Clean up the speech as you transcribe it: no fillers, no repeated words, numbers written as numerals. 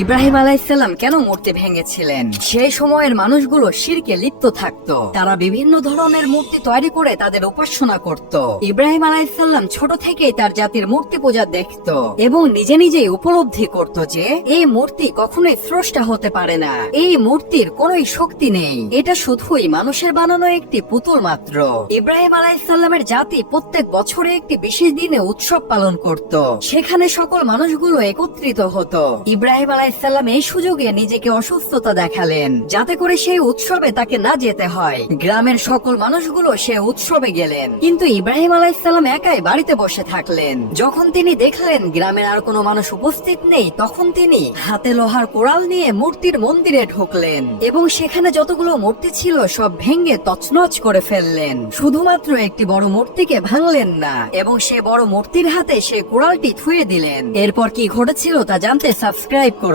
ইব্রাহিম আলাইহিসসালাম কেন মূর্তি ভেঙেছিলেন? সেই সময়ের মানুষগুলো শিরকে লিপ্ত থাকতো। তারা বিভিন্ন ধরনের মূর্তি তৈরি করে তাদের উপাসনা করত। ইব্রাহিম আলাইহিসসালাম ছোট থেকেই তার জাতির মূর্তি পূজা দেখত এবং নিজে নিজেই উপলব্ধি করত যে এই মূর্তি কখনোই স্রষ্টা হতে পারে না। এই মূর্তির কোনোই শক্তি নেই, এটা শুধুই মানুষের বানানো একটি পুতুল মাত্র। ইব্রাহিম আলাইহিসসালামের জাতি প্রত্যেক বছরে একটি বিশেষ দিনে উৎসব পালন করত। সেখানে সকল মানুষগুলো একত্রিত হতো। ইব্রাহিম আলাইহিসসালাম এই সুযোগে নিজেকে অসুস্থতা দেখালেন, যাতে করে সেই উৎসবে তাকে না যেতে হয়। গ্রামের সকল মানুষগুলো সে উৎসবে গেলেন, কিন্তু ইব্রাহিম আলাইহিসসালাম একাই বাড়িতে বসে থাকলেন। যখন তিনি দেখলেন গ্রামের আর কোনো মানুষ উপস্থিত নেই, তখন তিনি হাতে লোহার কোড়াল নিয়ে মূর্তির মন্দিরে ঢুকলেন এবং সেখানে যতগুলো মূর্তি ছিল সব ভেঙে তছনছ করে ফেললেন। শুধুমাত্র একটি বড় মূর্তিকে ভাঙলেন না এবং সে বড় মূর্তির হাতে সে কোড়ালটি থুয়ে দিলেন। এরপর কি ঘটেছিল তা জানতে সাবস্ক্রাইব করুন।